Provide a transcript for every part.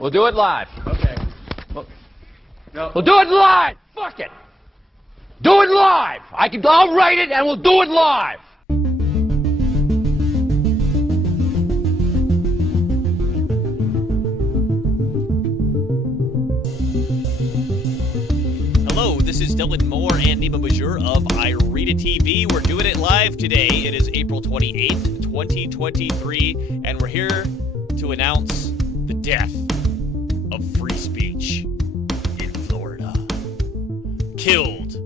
We'll do it live. Okay. No. We'll do it live. Fuck it. Do it live. I'll write it and we'll do it live. Hello, this is Dylan Moore and Nima Majur of I Read It TV. We're doing it live today. It is April 28th, 2023, and we're here to announce the death of free speech in Florida. Killed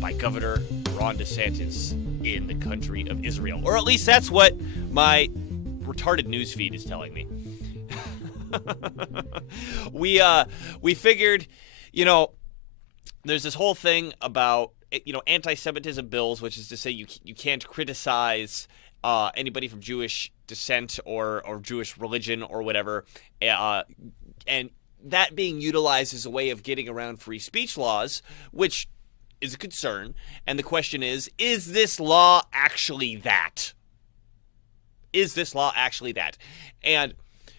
by Governor Ron DeSantis in the country of Israel. Or at least that's what my retarded news feed is telling me. We figured, there's this whole thing about, anti-Semitism bills, which is to say you can't criticize anybody from Jewish descent or Jewish religion or whatever, and that being utilized as a way of getting around free speech laws, which is a concern. And the question is this law actually that? Is this law actually that? And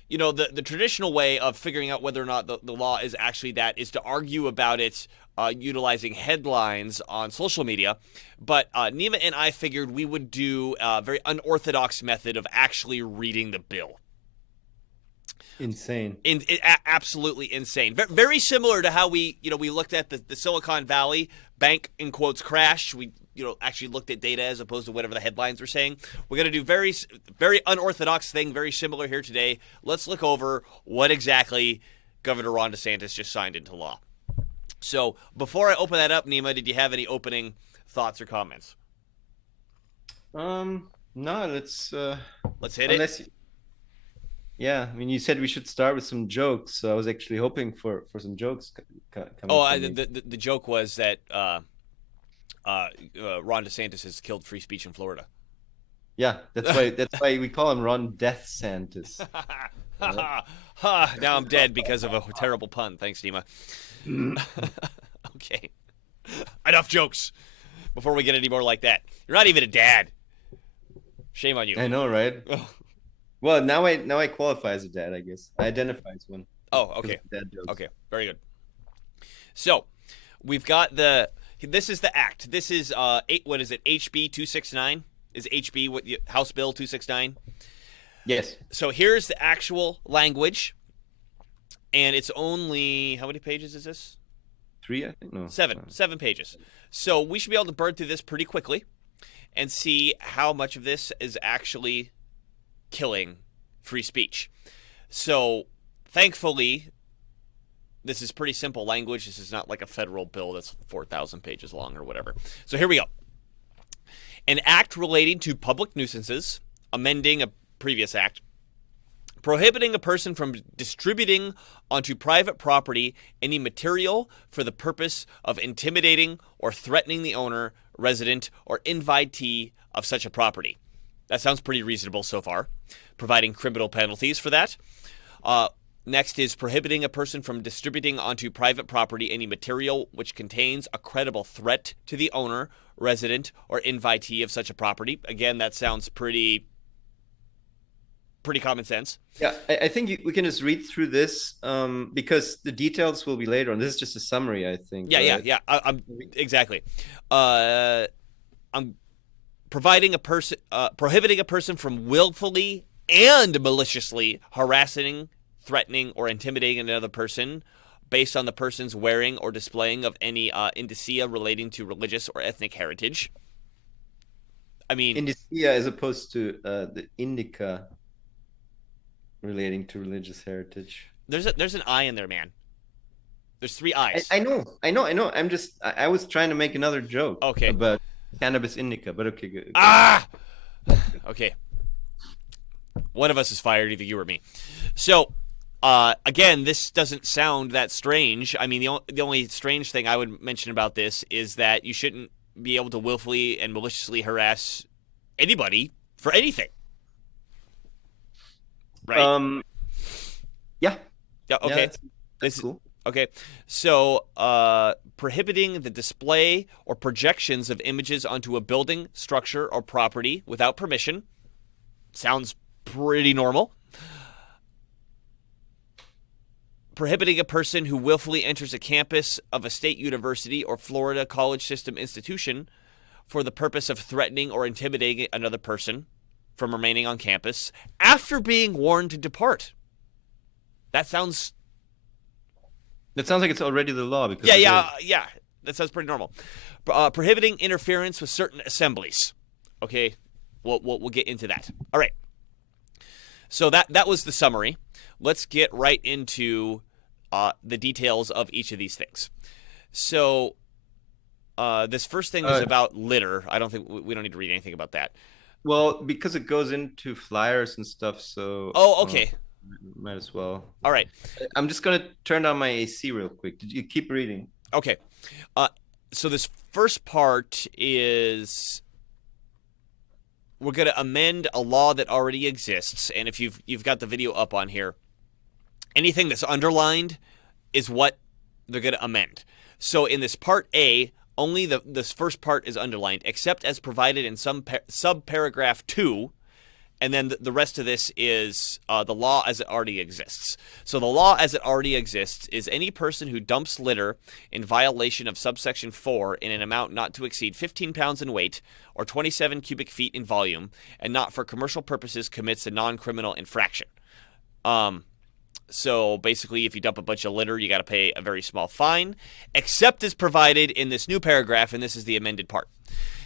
the traditional way of figuring out whether or not the law is actually that is to argue about it utilizing headlines on social media. But Nima and I figured we would do a very unorthodox method of actually reading the bill. Insane. Absolutely insane. Very similar to how we looked at the Silicon Valley bank, in quotes, crash. We actually looked at data as opposed to whatever the headlines were saying. We're going to do very, very unorthodox thing, very similar here today. Let's look over what exactly Governor Ron DeSantis just signed into law. So before I open that up, Nima, did you have any opening thoughts or comments? No, let's hit it. Yeah, I mean, you said we should start with some jokes, so I was actually hoping for some jokes coming. The joke was that Ron DeSantis has killed free speech in Florida. Yeah, that's why we call him Ron DeSantis. Now I'm dead because of a terrible pun. Thanks, Nima. Okay. Enough jokes before we get any more like that. You're not even a dad. Shame on you. I know, right? Well, now I qualify as a dad, I guess. I identify as one. Oh, okay. Okay, very good. So, we've got this is the act. This is what is it? HB 269? Is HB House Bill 269? Yes. So here's the actual language, and it's only, how many pages is this? 3, I think. No. 7 pages. So we should be able to burn through this pretty quickly and see how much of this is actually killing free speech. So thankfully, this is pretty simple language. This is not like a federal bill that's 4,000 pages long or whatever. So here we go. An act relating to public nuisances, amending a previous act, prohibiting a person from distributing onto private property any material for the purpose of intimidating or threatening the owner, resident, or invitee of such a property. That sounds pretty reasonable so far. Providing criminal penalties for that. Next is prohibiting a person from distributing onto private property any material which contains a credible threat to the owner, resident, or invitee of such a property. Again, that sounds pretty common sense. Yeah, I think we can just read through this because the details will be later on. This is just a summary, I think. Yeah, right? yeah. I'm exactly. I'm prohibiting a person from willfully and maliciously harassing, threatening, or intimidating another person based on the person's wearing or displaying of any indicia relating to religious or ethnic heritage. I mean, indicia as opposed to the indica relating to religious heritage. There's an I in there, man. There's 3 I's. I know. I was trying to make another joke. Okay. About cannabis indica, but okay, good. Okay. One of us is fired, either you or me. So, again, this doesn't sound that strange. I mean, the only strange thing I would mention about this is that you shouldn't be able to willfully and maliciously harass anybody for anything. Right? Yeah. Yeah, okay. Yeah, that's cool. Okay. So, prohibiting the display or projections of images onto a building, structure, or property without permission. Sounds pretty normal. prohibiting a person who willfully enters a campus of a state university or Florida college system institution for the purpose of threatening or intimidating another person from remaining on campus after being warned to depart. That sounds like it's already the law. Because yeah. That sounds pretty normal. Prohibiting interference with certain assemblies. Okay, we'll get into that. All right. So that was the summary. Let's get right into the details of each of these things. So this first thing is about litter. I don't think we don't need to read anything about that. Well, because it goes into flyers and stuff, so... Oh, okay. Might as well. All right. I'm just going to turn down my AC real quick. Did you keep reading? Okay. So this first part is we're going to amend a law that already exists, and if you've got the video up on here, anything that's underlined is what they're going to amend. So in this Part A, only this first part is underlined, except as provided in some subparagraph 2, and then the rest of this is the law as it already exists. So the law as it already exists is any person who dumps litter in violation of subsection 4 in an amount not to exceed 15 pounds in weight or 27 cubic feet in volume and not for commercial purposes commits a non-criminal infraction. So basically, if you dump a bunch of litter, you got to pay a very small fine, except as provided in this new paragraph, and this is the amended part.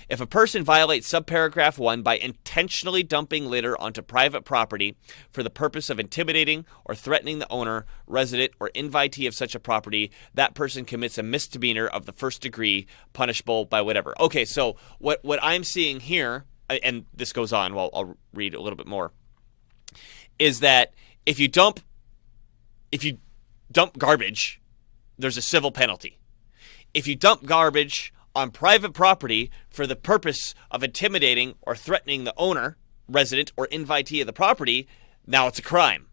If a person violates subparagraph 1 by intentionally dumping litter onto private property for the purpose of intimidating or threatening the owner, resident, or invitee of such a property, that person commits a misdemeanor of the first degree, punishable by whatever. Okay, so what I'm seeing here, and this goes on, well, I'll read a little bit more, is that if you dump garbage, there's a civil penalty. If you dump garbage on private property for the purpose of intimidating or threatening the owner, resident, or invitee of the property, now it's a crime.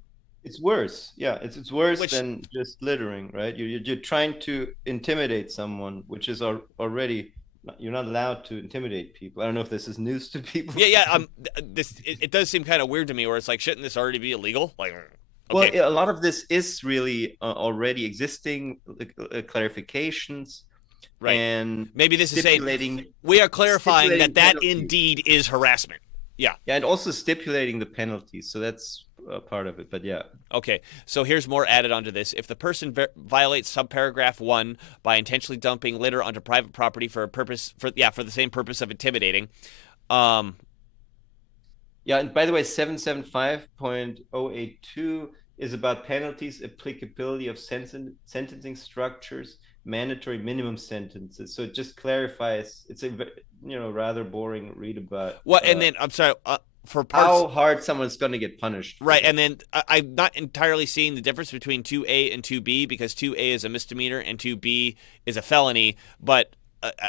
It's worse. Yeah, it's worse than just littering, right? You're trying to intimidate someone, which is already... You're not allowed to intimidate people. I don't know if this is news to people. Yeah. It does seem kind of weird to me, where it's like, shouldn't this already be illegal? Like... Okay. Well, a lot of this is really already existing clarifications, right? And maybe this is saying we are clarifying that penalties. Indeed is harassment. Yeah. Yeah, and also stipulating the penalties. So that's part of it. But yeah. Okay. So here's more added onto this. If the person violates subparagraph 1 by intentionally dumping litter onto private property for the same purpose of intimidating. Yeah, and by the way, 775.082 is about penalties, applicability of sentencing structures, mandatory minimum sentences. So it just clarifies. It's a rather boring read about. Well, and then I'm sorry for parts, how hard someone's going to get punished. Right, and then I'm not entirely seeing the difference between 2A and 2B because 2A is a misdemeanor and 2B is a felony. But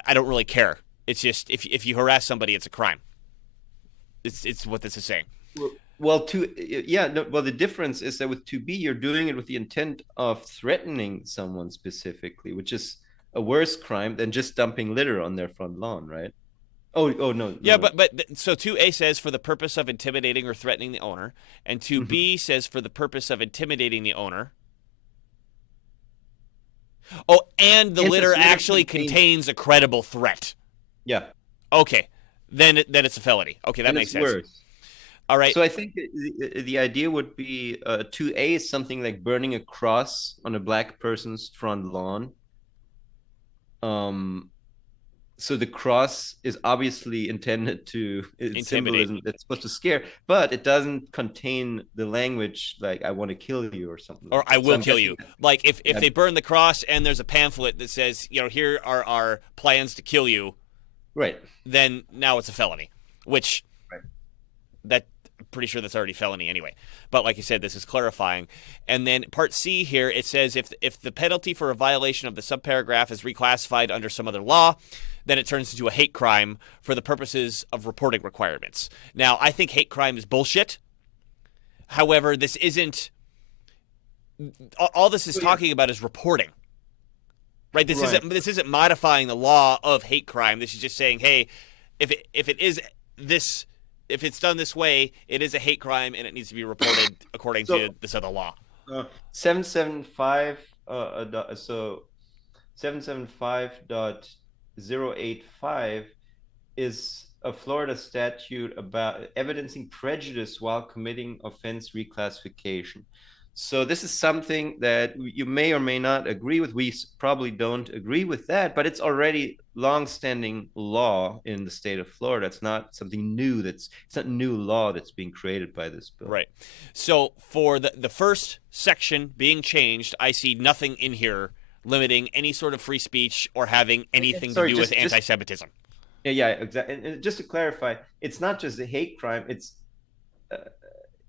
I don't really care. It's just if you harass somebody, it's a crime. It's what this is saying. Well, the difference is that with 2B, you're doing it with the intent of threatening someone specifically, which is a worse crime than just dumping litter on their front lawn, right? Oh no. Yeah, but so 2A says for the purpose of intimidating or threatening the owner, and 2B says for the purpose of intimidating the owner. Oh, and the litter actually contains a credible threat. Yeah. Okay. Then it's a felony. Okay, that makes sense. Worse. All right. So I think the idea would be 2A is something like burning a cross on a black person's front lawn. So the cross is obviously intended to symbolism that's supposed to scare, but it doesn't contain the language like "I want to kill you" or something. Or "I will kill you." Like if they burn the cross and there's a pamphlet that says, here are our plans to kill you. Right. Then now it's a felony, which I'm pretty sure that's already felony anyway. But like you said, this is clarifying. And then Part C here, it says if the penalty for a violation of the subparagraph is reclassified under some other law, then it turns into a hate crime for the purposes of reporting requirements. Now, I think hate crime is bullshit. However, this isn't – all this is talking about is reporting. Right, this isn't modifying the law of hate crime. This is just saying, hey, if it's done this way, it is a hate crime and it needs to be reported according to this other law. 775 so 775.085 is a Florida statute about evidencing prejudice while committing offense reclassification. So this is something that you may or may not agree with. We probably don't agree with that, but it's already long-standing law in the state of Florida. It's not something new. It's not new law that's being created by this bill. Right. So for the first section being changed, I see nothing in here limiting any sort of free speech or having anything to do with anti-Semitism. Yeah, exactly. And just to clarify, it's not just a hate crime. It's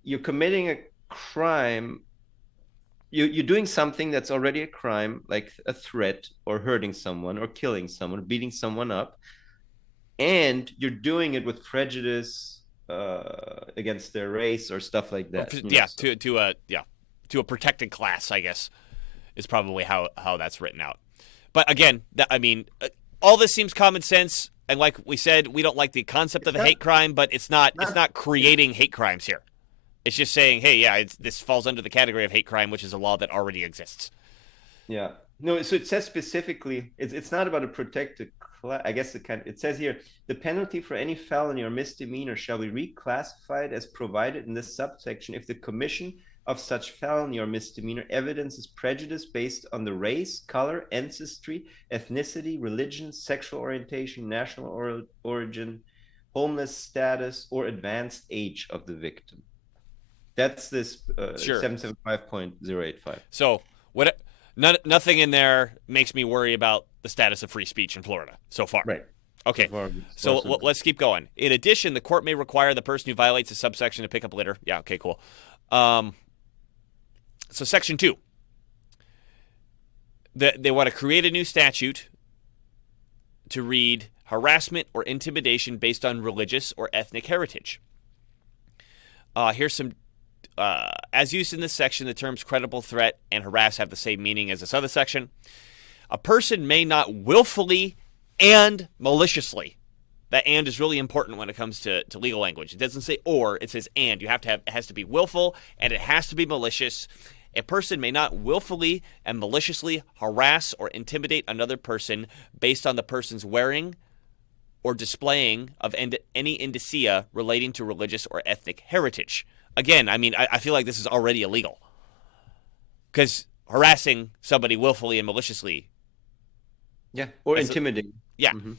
you're committing a crime. You're doing something that's already a crime, like a threat or hurting someone or killing someone, beating someone up, and you're doing it with prejudice against their race or stuff like that. To a protected class, I guess, is probably how that's written out. But again, all this seems common sense, and like we said, we don't like the concept of a hate crime, but it's not creating hate crimes here. It's just saying, hey, this falls under the category of hate crime, which is a law that already exists. Yeah. No, so it says specifically, it's not about a protected class. I guess it says here, the penalty for any felony or misdemeanor shall be reclassified as provided in this subsection if the commission of such felony or misdemeanor evidences prejudice based on the race, color, ancestry, ethnicity, religion, sexual orientation, national origin, homeless status, or advanced age of the victim. That's this 775.085. So nothing in there makes me worry about the status of free speech in Florida so far. Right. Okay. So let's keep going. In addition, the court may require the person who violates a subsection to pick up litter. Yeah. Okay. Cool. So Section 2. They want to create a new statute to read harassment or intimidation based on religious or ethnic heritage. Here's some. As used in this section, the terms credible threat and harass have the same meaning as this other section. A person may not willfully and maliciously. That and is really important when it comes to legal language. It doesn't say or, it says and. It has to be willful and it has to be malicious. A person may not willfully and maliciously harass or intimidate another person based on the person's wearing or displaying of any indicia relating to religious or ethnic heritage. Again, I feel like this is already illegal. Because harassing somebody willfully and maliciously. Yeah, or intimidating. Yeah. Mm-hmm.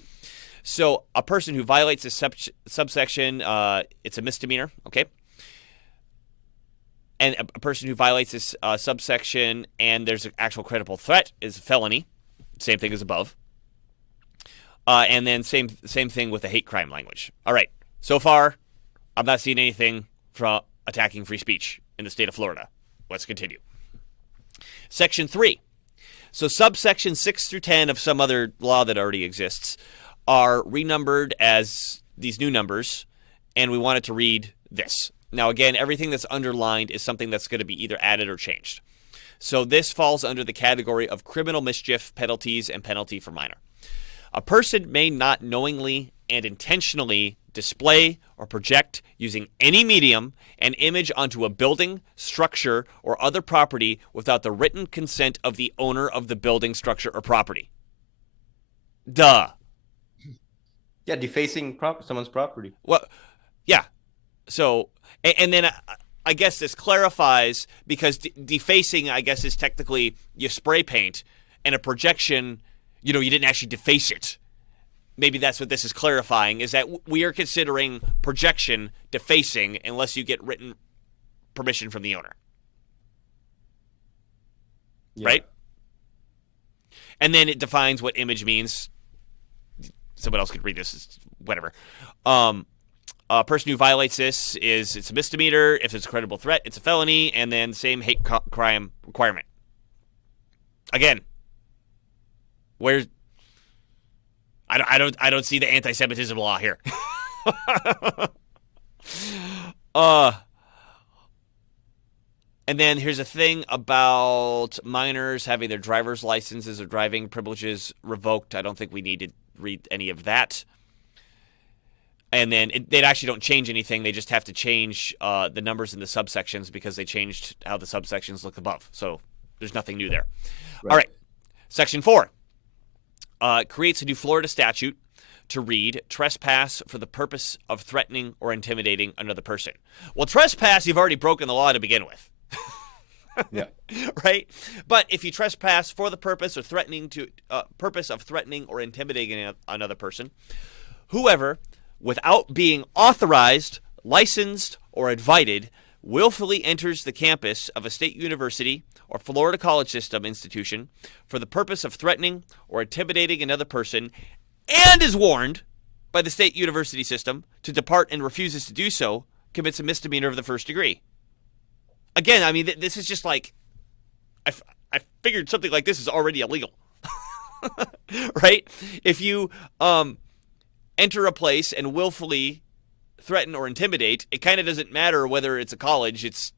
So a person who violates this subsection, it's a misdemeanor, okay? And a person who violates this subsection and there's an actual credible threat is a felony. Same thing as above. And then same thing with the hate crime language. All right. So far, I'm not seeing anything from attacking free speech in the state of Florida. Let's continue. Section 3. So subsection 6 through 10 of some other law that already exists are renumbered as these new numbers, and we wanted to read this. Now, again, everything that's underlined is something that's going to be either added or changed. So this falls under the category of criminal mischief, penalties, and penalty for minor. A person may not knowingly and intentionally display or project using any medium an image onto a building, structure, or other property without the written consent of the owner of the building, structure, or property. Duh. Yeah, defacing someone's property. Well, yeah. So, and then I guess this clarifies because defacing, I guess, is technically you spray paint, and a projection, you didn't actually deface it. Maybe that's what this is clarifying, is that we are considering projection defacing unless you get written permission from the owner. Yeah. Right? And then it defines what image means. Someone else could read this, it's whatever. A person who violates this it's a misdemeanor. If it's a credible threat, it's a felony, and then same hate crime requirement. Again, where's I don't see the anti-Semitism law here. And then here's a thing about minors having their driver's licenses or driving privileges revoked. I don't think we need to read any of that. And then they actually don't change anything. They just have to change the numbers in the subsections because they changed how the subsections look above. So there's nothing new there. Right. All right. Section 4 creates a new Florida statute to read trespass for the purpose of threatening or intimidating another person. Well, trespass, you've already broken the law to begin with. Yeah. Right? But if you trespass for the purpose of threatening or intimidating another person, whoever, without being authorized, licensed, or invited, willfully enters the campus of a state university or Florida college system institution for the purpose of threatening or intimidating another person and is warned by the state university system to depart and refuses to do so, commits a misdemeanor of the first degree. Again, I mean, this is just like, I figured something like this is already illegal. Right? If you enter a place and willfully threaten or intimidate, it kind of doesn't matter whether it's a college. It's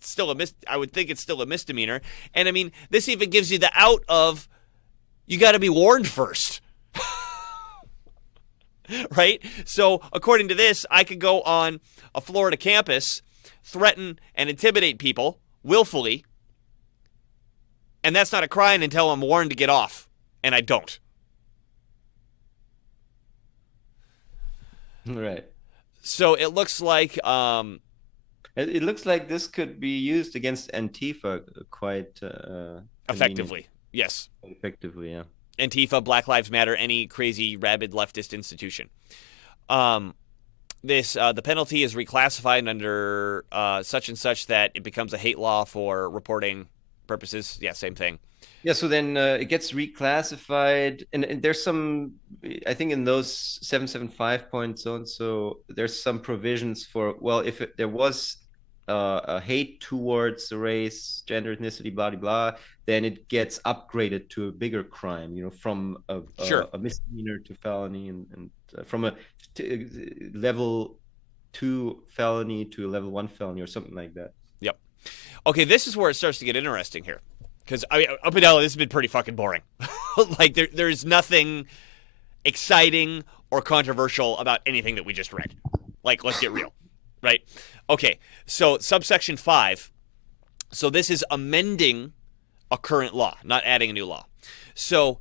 still I would think it's still a misdemeanor. And I mean, this even gives you the out of, you got to be warned first. Right? So according to this, I could go on a Florida campus, threaten and intimidate people willfully, and that's not a crime until I'm warned to get off, and I don't. Right. So it looks like It looks like this could be used against Antifa quite effectively. Yes. Effectively, yeah. Antifa, Black Lives Matter, any crazy rabid leftist institution. The penalty is reclassified under such and such that it becomes a hate law for reporting purposes. Yeah, same thing. Yeah, so then it gets reclassified, and there's some, I think in those 775 points on, so there's some provisions for, well, if there was a hate towards the race, gender, ethnicity, blah, blah, blah, then it gets upgraded to a bigger crime, from a misdemeanor to felony, and from a level 2 felony to a level 1 felony or something like that. Yep. Okay, this is where it starts to get interesting here. Because I mean, up and down, this has been pretty fucking boring. Like, there's nothing exciting or controversial about anything that we just read. Like, let's get real, right? Okay, so subsection 5. So this is amending a current law, not adding a new law. So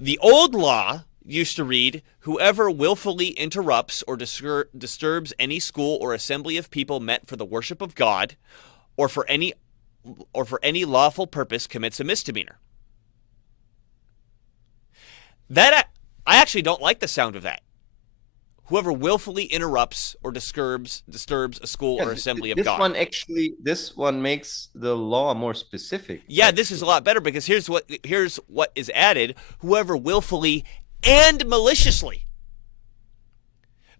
the old law used to read, whoever willfully interrupts or disturbs any school or assembly of people met for the worship of God or for any lawful purpose commits a misdemeanor. That I actually don't like the sound of that. Whoever willfully interrupts or disturbs a school or assembly of God. This one makes the law more specific. Yeah, this is a lot better because here's what is added: whoever willfully and maliciously.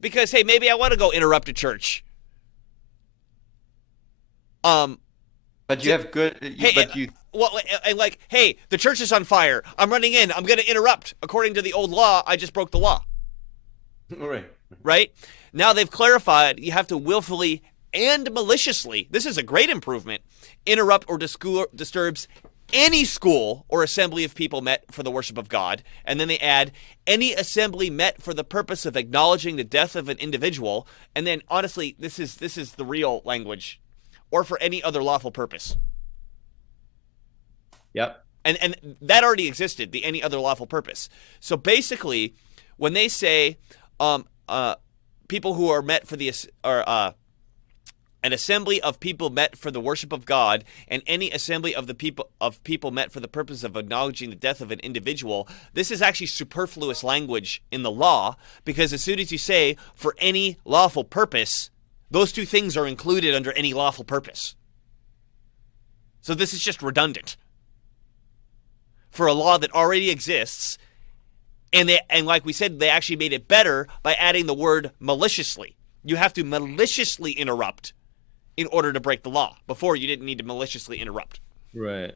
Because hey, maybe I want to go interrupt a church. But you have good. Like, hey, the church is on fire. I'm running in. I'm going to interrupt. According to the old law, I just broke the law. Right. Right? Now they've clarified you have to willfully and maliciously, this is a great improvement, interrupt or disturbs any school or assembly of people met for the worship of God. And then they add any assembly met for the purpose of acknowledging the death of an individual. And then honestly, this is the real language. Or for any other lawful purpose. Yep. And that already existed, the any other lawful purpose. So basically, when they say people who are met for an assembly of people met for the worship of God, and any assembly of people met for the purpose of acknowledging the death of an individual, this is actually superfluous language in the law, because as soon as you say for any lawful purpose, those two things are included under any lawful purpose. So this is just redundant for a law that already exists. And like we said, they actually made it better by adding the word maliciously. You have to maliciously interrupt in order to break the law. Before, you didn't need to maliciously interrupt. Right.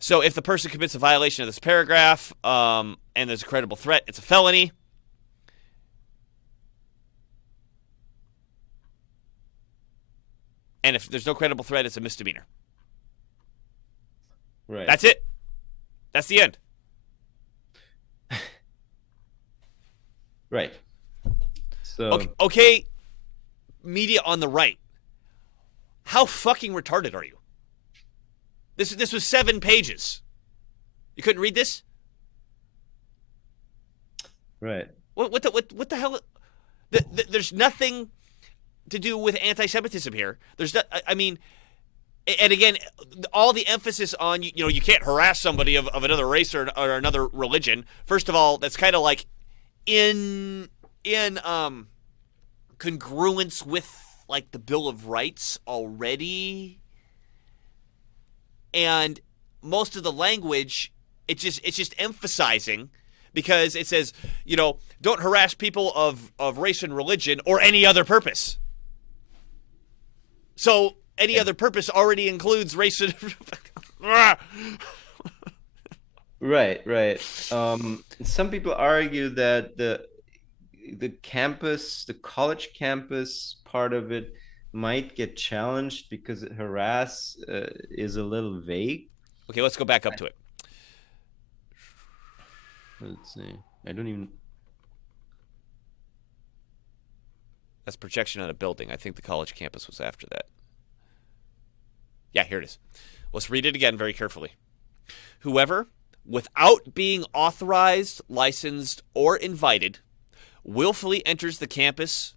So if the person commits a violation of this paragraph and there's a credible threat, it's a felony. And if there's no credible threat, it's a misdemeanor. Right. That's it. That's the end. Right. So Okay, media on the right. How fucking retarded are you? This was 7 pages. You couldn't read this? right. What the hell? There's nothing to do with anti-Semitism here. There's not. I mean, and again, all the emphasis on you can't harass somebody of another race or another religion. First of all, that's kind of like in congruence with like the Bill of Rights already, and most of the language it's just emphasizing, because it says don't harass people of race and religion or any other purpose. So any other purpose already includes race and Right. Some people argue that the campus, the college campus part of it might get challenged because harass is a little vague. Okay, let's go back up to it. Let's see. I don't even. That's projection on a building. I think the college campus was after that. Yeah, here it is. Let's read it again very carefully. Whoever, without being authorized, licensed, or invited, willfully enters the campus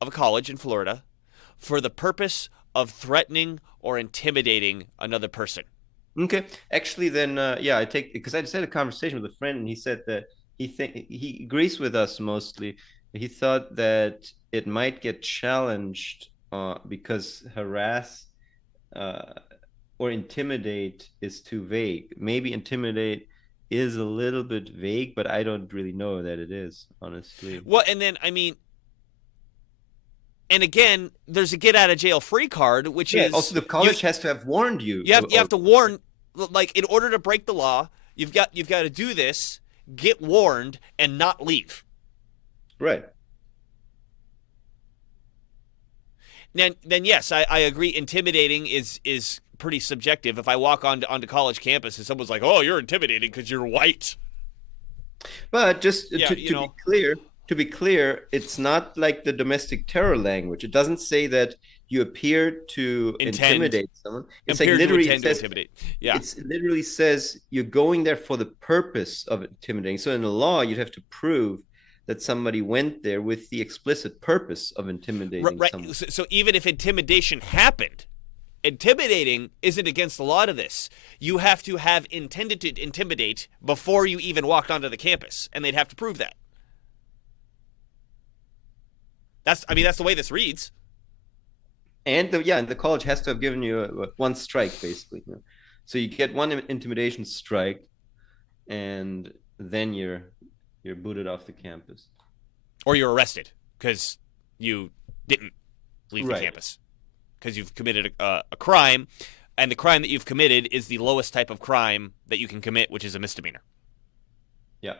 of a college in Florida for the purpose of threatening or intimidating another person. Okay, actually, then I take, because I just had a conversation with a friend, and he said that he agrees with us mostly. He thought that it might get challenged because harass or intimidate is too vague. Maybe intimidate is a little bit vague, but I don't really know that it is, honestly. Well, and then and again, there's a get out of jail free card, which is also the college has to have warned you. You have to warn, like, in order to break the law, you've got to do this, get warned, and not leave. Right. Then yes, I agree. Intimidating is pretty subjective. If I walk onto college campus and someone's like, "Oh, you're intimidating because you're white," but just to be clear, it's not like the domestic terror language. It doesn't say that you appear to intimidate someone. It's like literally to intimidate. Yeah, it literally says you're going there for the purpose of intimidating. So in the law, you'd have to prove that somebody went there with the explicit purpose of intimidating someone. So even if intimidation happened, intimidating isn't against the law to this. You have to have intended to intimidate before you even walked onto the campus, and they'd have to prove that. That's the way this reads. And the college has to have given you one strike, basically. So you get one intimidation strike, and then you're booted off the campus, or you're arrested because you didn't leave the campus because you've committed a crime, and the crime that you've committed is the lowest type of crime that you can commit, which is a misdemeanor. Yeah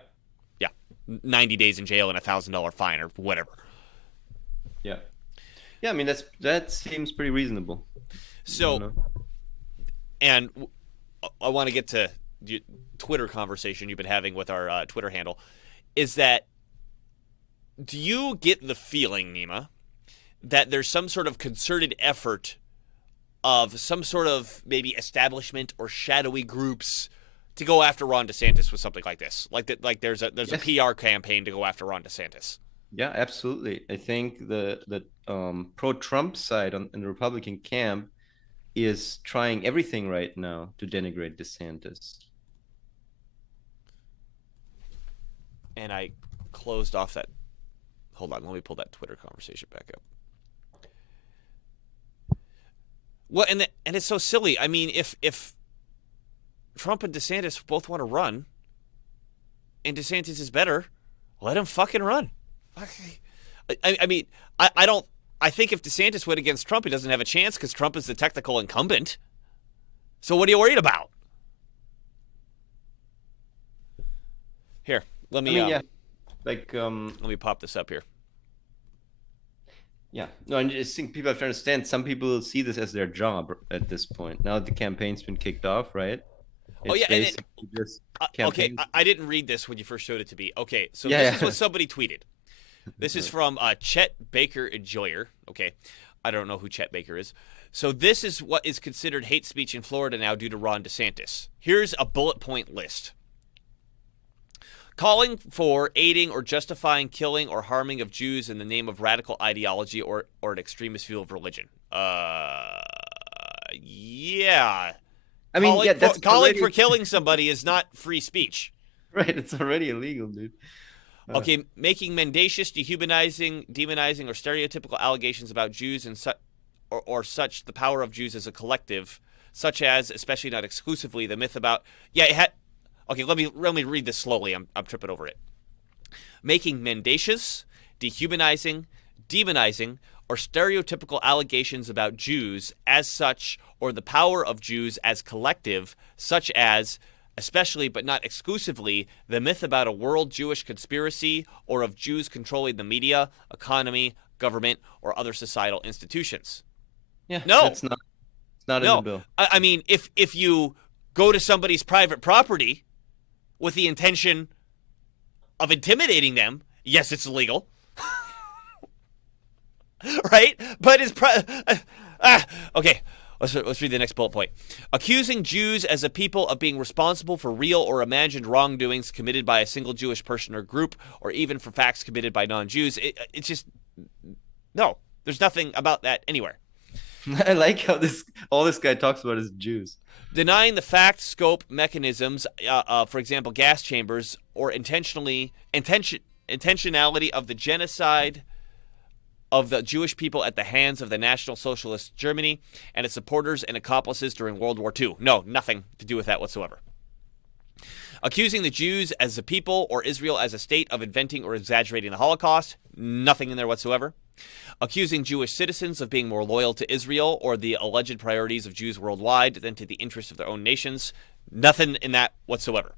90 days in jail and $1,000 fine or whatever. I mean, that seems pretty reasonable. So, and I want to get to the Twitter conversation you've been having with our Twitter handle. Is that, do you get the feeling, Nima, that there's some sort of concerted effort of some sort of maybe establishment or shadowy groups to go after Ron DeSantis with something like this? Like there's a PR campaign to go after Ron DeSantis. Yeah, absolutely. I think the pro-Trump side in the Republican camp is trying everything right now to denigrate DeSantis. And I closed off that. Hold on, let me pull that Twitter conversation back up. Well, and it's so silly. I mean, if Trump and DeSantis both want to run, and DeSantis is better, let him fucking run. I mean, I don't. I think if DeSantis went against Trump, he doesn't have a chance because Trump is the technical incumbent. So what are you worried about? Here, let me. Let me pop this up here. Yeah, no, I just think people have to understand. Some people see this as their job at this point. Now that the campaign's been kicked off, right? Okay. I didn't read this when you first showed it to me. Okay, so this is what somebody tweeted. This is from Chet Baker Enjoyer. Okay, I don't know who Chet Baker is. So this is what is considered hate speech in Florida now due to Ron DeSantis. Here's a bullet point list. Calling for, aiding, or justifying killing or harming of Jews in the name of radical ideology or an extremist view of religion. Yeah. I mean, that's calling already... for killing somebody is not free speech. Right, it's already illegal, dude. Okay, making mendacious, dehumanizing, demonizing, or stereotypical allegations about Jews and or such the power of Jews as a collective, such as, especially not exclusively, the myth about... Yeah, it had... Okay, let me read this slowly. I'm tripping over it. Making mendacious, dehumanizing, demonizing, or stereotypical allegations about Jews as such, or the power of Jews as collective, such as, especially but not exclusively, the myth about a world Jewish conspiracy or of Jews controlling the media, economy, government, or other societal institutions. Yeah, no, it's not in the bill. I mean, if you go to somebody's private property with the intention of intimidating them, yes, it's illegal. Right? But it's... okay. Let's read the next bullet point. Accusing Jews as a people of being responsible for real or imagined wrongdoings committed by a single Jewish person or group, or even for facts committed by non-Jews. It's just... No. There's nothing about that anywhere. I like how all this guy talks about is Jews. Denying the fact, scope, mechanisms, for example, gas chambers, or intentionality of the genocide of the Jewish people at the hands of the National Socialist Germany and its supporters and accomplices during World War II. No, nothing to do with that whatsoever. Accusing the Jews as a people or Israel as a state of inventing or exaggerating the Holocaust. Nothing in there whatsoever. Accusing Jewish citizens of being more loyal to Israel or the alleged priorities of Jews worldwide than to the interests of their own nations. Nothing in that whatsoever.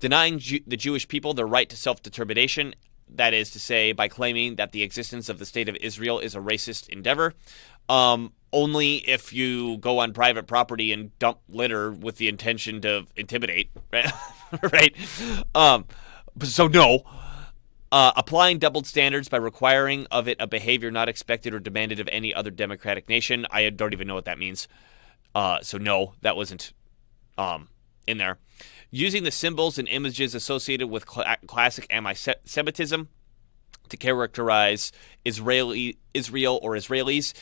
Denying the Jewish people their right to self-determination, that is to say, by claiming that the existence of the state of Israel is a racist endeavor. Only if you go on private property and dump litter with the intention to intimidate, right? Right? So no. Applying doubled standards by requiring of it a behavior not expected or demanded of any other democratic nation. I don't even know what that means. So no, that wasn't in there. Using the symbols and images associated with classic anti-Semitism to characterize Israel or Israelis.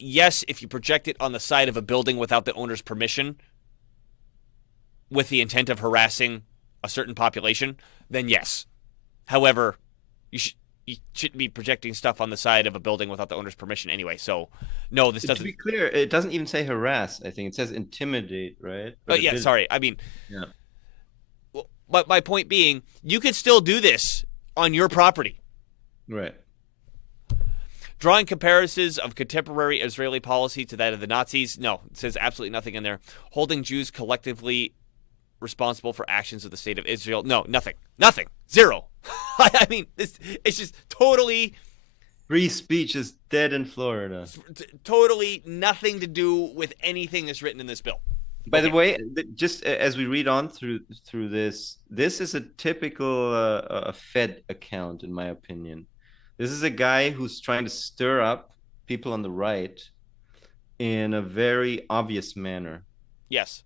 Yes, if you project it on the side of a building without the owner's permission with the intent of harassing a certain population, then yes. However, you shouldn't be projecting stuff on the side of a building without the owner's permission anyway. So, no, this doesn't... To be clear, it doesn't even say harass. I think it says intimidate, right? But yeah, sorry. I mean... Yeah. But my point being, you could still do this on your property. Right. Drawing comparisons of contemporary Israeli policy to that of the Nazis. No, it says absolutely nothing in there. Holding Jews collectively responsible for actions of the state of Israel. No, nothing. Nothing. Zero. I mean, it's just totally... Free speech is dead in Florida. Totally nothing to do with anything that's written in this bill. By the way, just as we read on through this is a typical Fed account, in my opinion. This is a guy who's trying to stir up people on the right in a very obvious manner. Yes.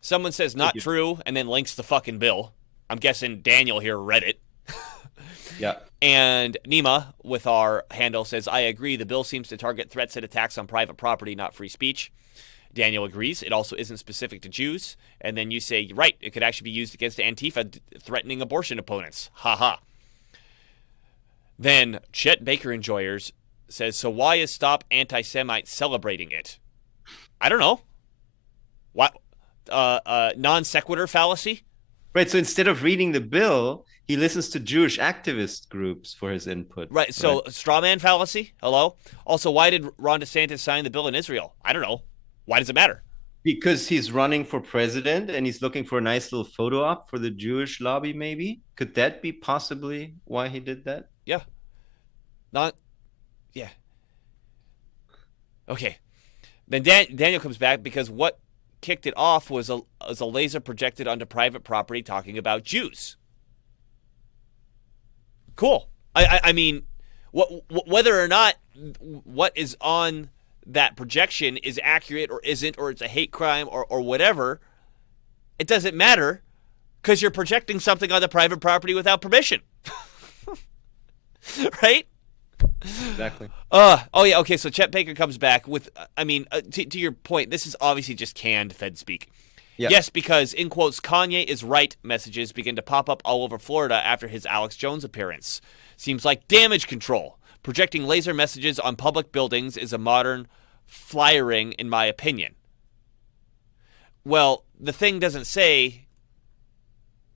Someone says not true and then links the fucking bill. I'm guessing Daniel here read it. Yeah. And Nima, with our handle, says, I agree. The bill seems to target threats and attacks on private property, not free speech. Daniel agrees. It also isn't specific to Jews. And then you say, right, it could actually be used against Antifa threatening abortion opponents. Ha ha. Then Chet Baker Enjoyers says, so why is Stop Anti-Semites celebrating it? I don't know. What? Non sequitur fallacy? Right, so instead of reading the bill, he listens to Jewish activist groups for his input. Right, so straw man fallacy? Hello? Also, why did Ron DeSantis sign the bill in Israel? I don't know. Why does it matter? Because he's running for president and he's looking for a nice little photo op for the Jewish lobby, maybe? Could that be possibly why he did that? Yeah. Yeah. Okay. Then Daniel comes back because what kicked it off was a laser projected onto private property talking about Jews. Cool. I mean, whether or not what is on that projection is accurate or isn't, or it's a hate crime or whatever, it doesn't matter because you're projecting something on the private property without permission. Right? Exactly. Oh yeah, okay, so Chet Baker comes back with, to your point, this is obviously just canned Fed speak. Yeah. Yes, because, in quotes, Kanye is right messages begin to pop up all over Florida after his Alex Jones appearance. Seems like damage control. Projecting laser messages on public buildings is a modern flyering, in my opinion. Well, the thing doesn't say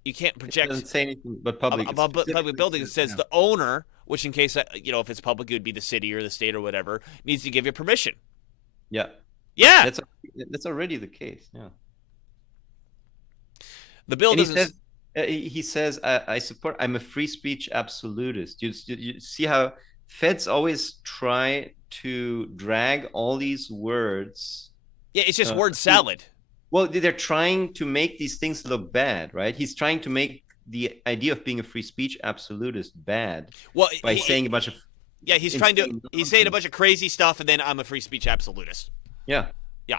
you can't project. It doesn't say anything but public. About public buildings. It says the owner, which in case, if it's public, it would be the city or the state or whatever, needs to give you permission. Yeah. Yeah. That's already the case. Yeah. The bill doesn't. He says, I support. I'm a free speech absolutist. You see how feds always try to drag all these words. Yeah, it's just word salad. Well, they're trying to make these things look bad, right? He's trying to make the idea of being a free speech absolutist bad. Well, by saying a bunch of. Yeah, he's saying a bunch of crazy stuff, and then I'm a free speech absolutist. Yeah. Yeah.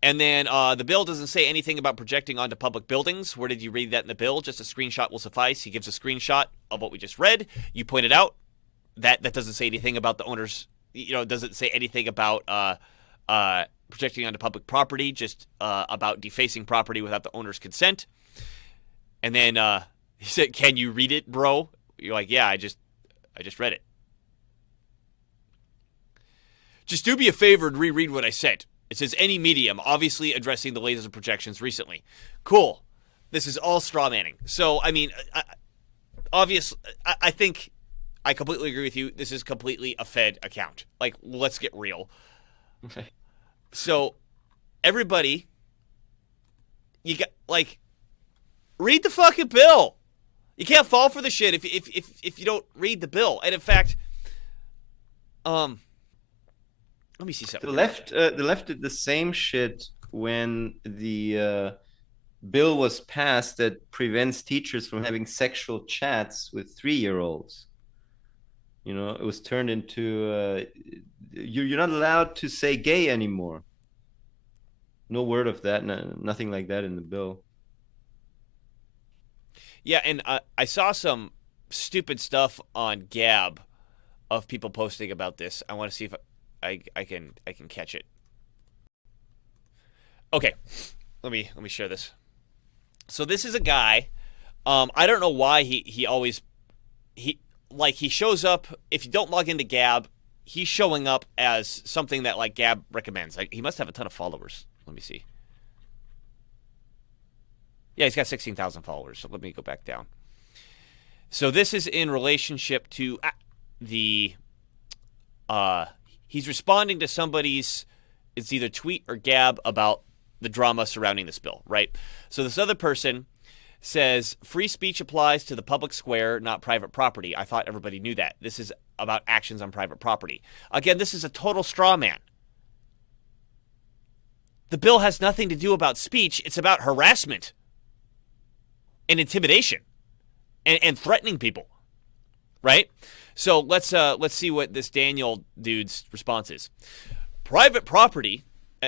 And then the bill doesn't say anything about projecting onto public buildings. Where did you read that in the bill? Just a screenshot will suffice. He gives a screenshot of what we just read. You pointed out that doesn't say anything about the owners. It doesn't say anything about projecting onto public property, just about defacing property without the owner's consent. And then he said, "Can you read it, bro?" You're like, "Yeah, I just read it." Just do me a favor and reread what I said. It says any medium, obviously addressing the lasers and projections recently. Cool. This is all straw manning. So, I mean, I think I completely agree with you. This is completely a Fed account. Like, let's get real. Okay. So, everybody, you got, read the fucking bill. You can't fall for the shit if you don't read the bill. And in fact, let me see something. The left did the same shit when the bill was passed that prevents teachers from having sexual chats with 3-year-olds. It was turned into you're not allowed to say gay anymore. No word of that. Nothing like that in the bill. Yeah, and I saw some stupid stuff on Gab of people posting about this. I want to see if I can catch it. Okay, let me share this. So this is a guy. I don't know why he always shows up. If you don't log into Gab, he's showing up as something that Gab recommends. He must have a ton of followers. Let me see. Yeah, he's got 16,000 followers. So let me go back down. So this is in relationship to the. He's responding to somebody's, it's either tweet or Gab about the drama surrounding this bill, right? So this other person says, free speech applies to the public square, not private property. I thought everybody knew that. This is about actions on private property. Again, this is a total straw man. The bill has nothing to do about speech. It's about harassment and intimidation and threatening people, right? So let's see what this Daniel dude's response is. Private property,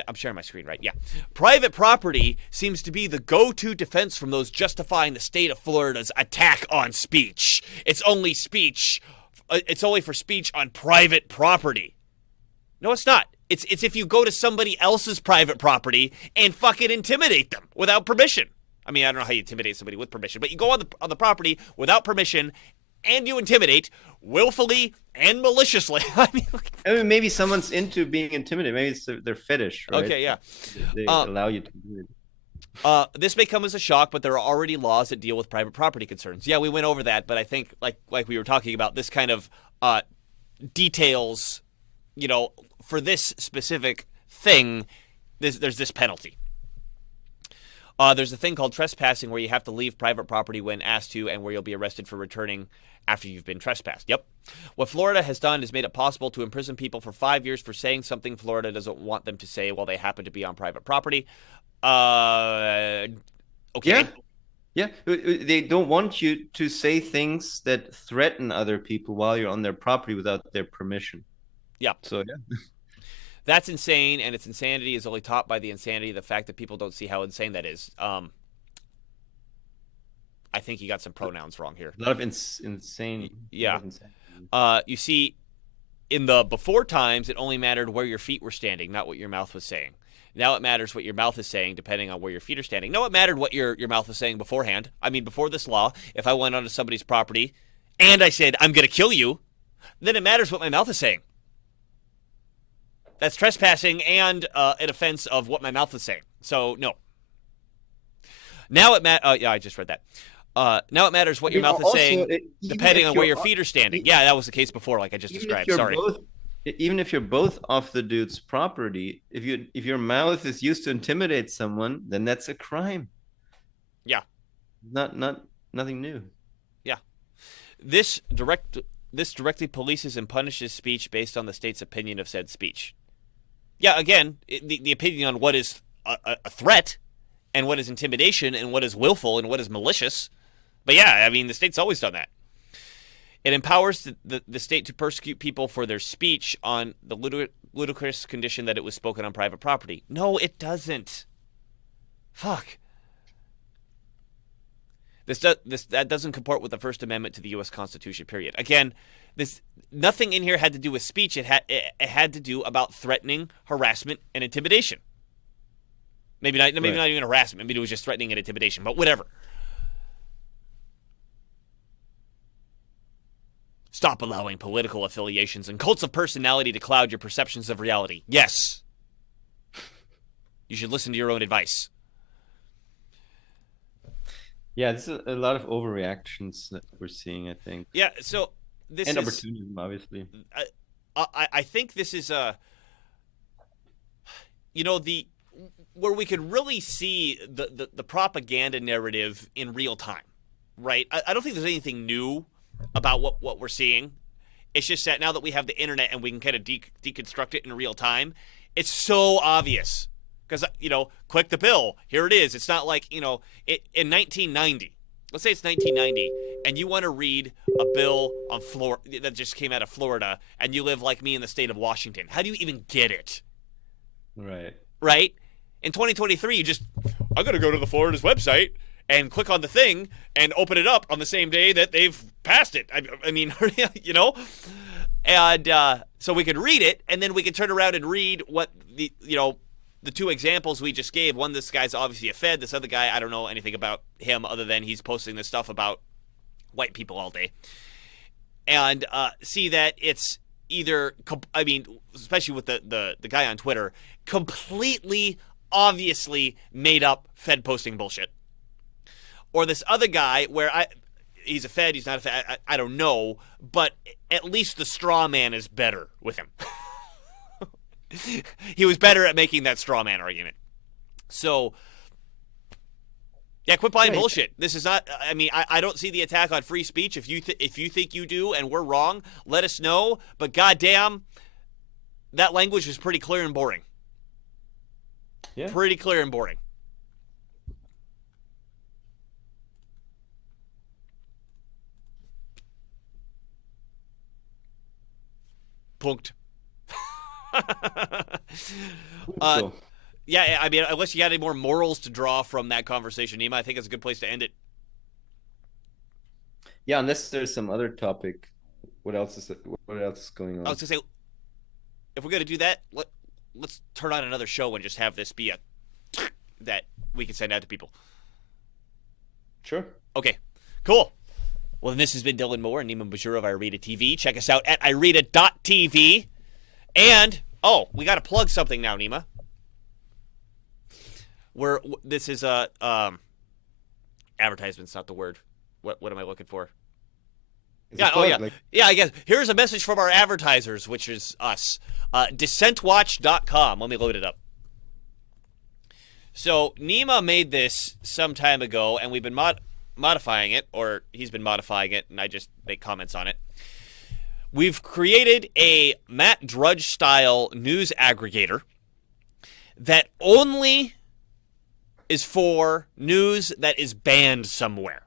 I'm sharing my screen, right? Yeah. Private property seems to be the go-to defense from those justifying the state of Florida's attack on speech. It's only for speech on private property. No, it's not. It's if you go to somebody else's private property and fucking intimidate them without permission. I mean, I don't know how you intimidate somebody with permission, but you go on the property without permission and you intimidate willfully and maliciously. I mean, maybe someone's into being intimidated. Maybe it's their fetish, right? Okay, yeah. They allow you to do it. This may come as a shock, but there are already laws that deal with private property concerns. Yeah, we went over that, but I think, like we were talking about, this kind of details, for this specific thing, there's this penalty. There's a thing called trespassing where you have to leave private property when asked to and where you'll be arrested for returning after you've been trespassed. Yep. What Florida has done is made it possible to imprison people for 5 years for saying something Florida doesn't want them to say while they happen to be on private property. Okay. Yeah, they don't want you to say things that threaten other people while you're on their property without their permission. Yeah. So yeah. That's insane, and its insanity is only topped by the insanity of the fact that people don't see how insane that is. I think you got some pronouns wrong here. A lot of insane. Yeah. You see, in the before times, it only mattered where your feet were standing, not what your mouth was saying. Now it matters what your mouth is saying, depending on where your feet are standing. No, it mattered what your mouth was saying beforehand. I mean, before this law, if I went onto somebody's property and I said, I'm going to kill you, then it matters what my mouth is saying. That's trespassing and an offense of what my mouth is saying. So, no. Now it matters. Yeah, I just read that. Now it matters what your mouth is saying, depending on where your feet are standing. Yeah, that was the case before, like I just described. Sorry. Even if you're both off the dude's property, if your mouth is used to intimidate someone, then that's a crime. Yeah. Nothing new. Yeah. This directly polices and punishes speech based on the state's opinion of said speech. Yeah, again, the opinion on what is a threat and what is intimidation and what is willful and what is malicious. But yeah, I mean, the state's always done that. It empowers the state to persecute people for their speech on the ludicrous condition that it was spoken on private property. No, it doesn't. Fuck. That doesn't comport with the First Amendment to the U.S. Constitution, period. Again, nothing in here had to do with speech. It had to do about threatening, harassment, and intimidation. Maybe not even harassment. Maybe it was just threatening and intimidation, but whatever. Stop allowing political affiliations and cults of personality to cloud your perceptions of reality. Yes. You should listen to your own advice. Yeah, this is a lot of overreactions that we're seeing, I think. Yeah, so this is... And opportunism, obviously. I think this is where we could really see the propaganda narrative in real time, right? I don't think there's anything new about what we're seeing. It's just that now that we have the internet and we can kind of deconstruct it in real time, it's so obvious. Because, click the bill. Here it is. It's not like, in 1990. Let's say it's 1990, and you want to read a bill on that just came out of Florida, and you live like me in the state of Washington. How do you even get it? Right. Right? In 2023, I got to go to the Florida's website and click on the thing and open it up on the same day that they've passed it. I mean, And so we could read it, and then we could turn around and read what the two examples we just gave. One, this guy's obviously a Fed. This other guy, I don't know anything about him other than he's posting this stuff about white people all day. And see that it's either, especially with the guy on Twitter, completely obviously made up Fed posting bullshit. Or this other guy where he's a Fed, he's not a Fed, I don't know, but at least the straw man is better with him. He was better at making that straw man argument. So, yeah, quit buying bullshit. This is not, I don't see the attack on free speech. If you think you do and we're wrong, let us know. But goddamn, that language is pretty clear and boring. Yeah. Pretty clear and boring. Punkt. Yeah, unless you got any more morals to draw from that conversation, Nima, I think it's a good place to end it. Yeah, unless there's some other topic. What else is going on? I was gonna say, if we're gonna do that, let's turn on another show and just have this be that we can send out to people. Sure. Okay. Cool. Well, then this has been Dylan Moore and Nima Bajura of Irita TV. Check us out at irita.tv. And, we got to plug something now, Nima. This is advertisement's not the word. What am I looking for? Yeah, I guess. Here's a message from our advertisers, which is us. Dissentwatch.com. Let me load it up. So, Nima made this some time ago, and we've been modifying it, or he's been modifying it, and I just make comments on it. We've created a Matt Drudge-style news aggregator that only is for news that is banned somewhere.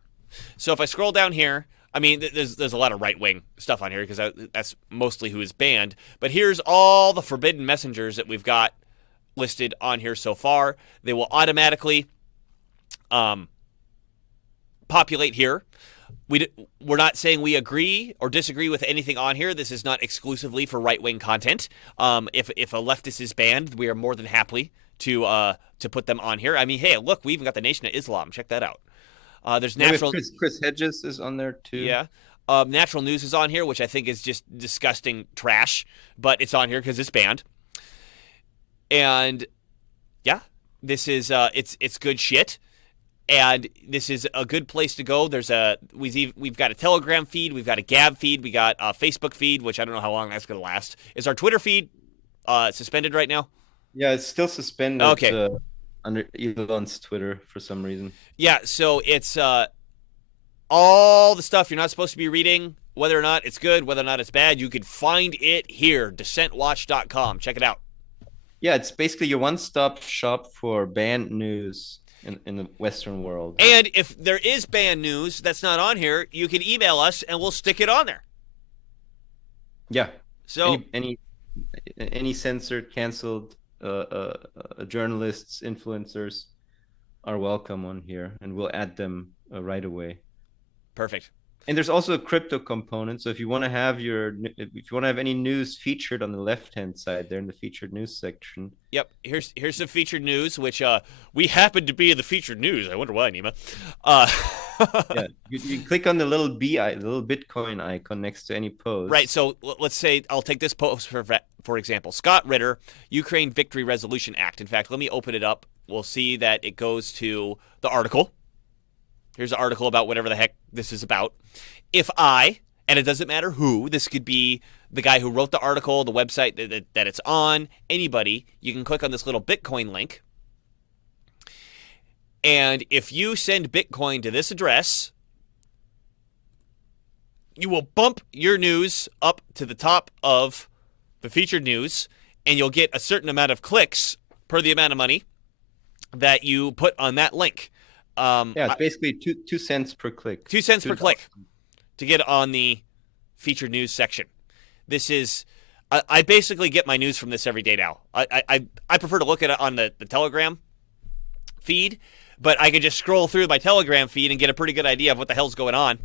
So if I scroll down here, I mean, there's a lot of right-wing stuff on here because that's mostly who is banned. But here's all the forbidden messengers that we've got listed on here so far. They will automatically populate here. We're not saying we agree or disagree with anything on here. This is not exclusively for right-wing content. If a leftist is banned, we are more than happy to put them on here. I mean, hey, look, we even got the Nation of Islam. Check that out. There's natural. Chris Hedges is on there too. Yeah. Natural news is on here, which I think is just disgusting trash, but it's on here because it's banned. And yeah, this is it's good shit. And this is a good place to go. We've got a Telegram feed, we've got a Gab feed, we got a Facebook feed, which I don't know how long that's going to last. Is our Twitter feed suspended right now? Yeah, it's still suspended. Okay. Under Elon's Twitter for some reason. Yeah, so it's all the stuff you're not supposed to be reading, whether or not it's good, whether or not it's bad. You can find it here, dissentwatch.com. Check it out. Yeah, it's basically your one-stop shop for banned news in the Western world. And if there is banned news that's not on here, you can email us and we'll stick it on there. Yeah. So any censored, canceled journalists, influencers are welcome on here, and we'll add them right away. Perfect. And there's also a crypto component. So if you want to have any news featured on the left-hand side there in the featured news section. Yep. Here's some featured news, which we happen to be in the featured news. I wonder why, Nima. Yeah, you click on the little the little Bitcoin icon next to any post. Right. So let's say I'll take this post for example. Scott Ritter, Ukraine Victory Resolution Act. In fact, let me open it up. We'll see that it goes to the article. Here's an article about whatever the heck this is about. And it doesn't matter who, this could be the guy who wrote the article, the website that it's on, anybody, you can click on this little Bitcoin link. And if you send Bitcoin to this address, you will bump your news up to the top of the featured news, and you'll get a certain amount of clicks per the amount of money that you put on that link. It's basically 2 cents per click. 2 cents per click to get on the featured news section. This is, I basically get my news from this every day now. I prefer to look at it on the Telegram feed, but I can just scroll through my Telegram feed and get a pretty good idea of what the hell's going on.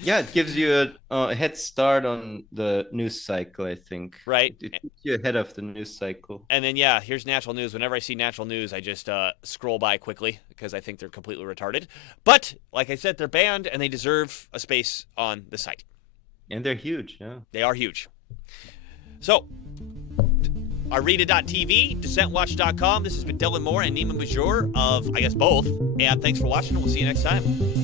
Yeah, it gives you a head start on the news cycle, I think. Right. It keeps you ahead of the news cycle. And then, yeah, here's natural news. Whenever I see natural news, I just scroll by quickly because I think they're completely retarded. But, like I said, they're banned and they deserve a space on the site. And they're huge, yeah. They are huge. So, Arena.tv, dissentwatch.com. This has been Dylan Moore and Nima Major of, I guess, both. And thanks for watching. We'll see you next time.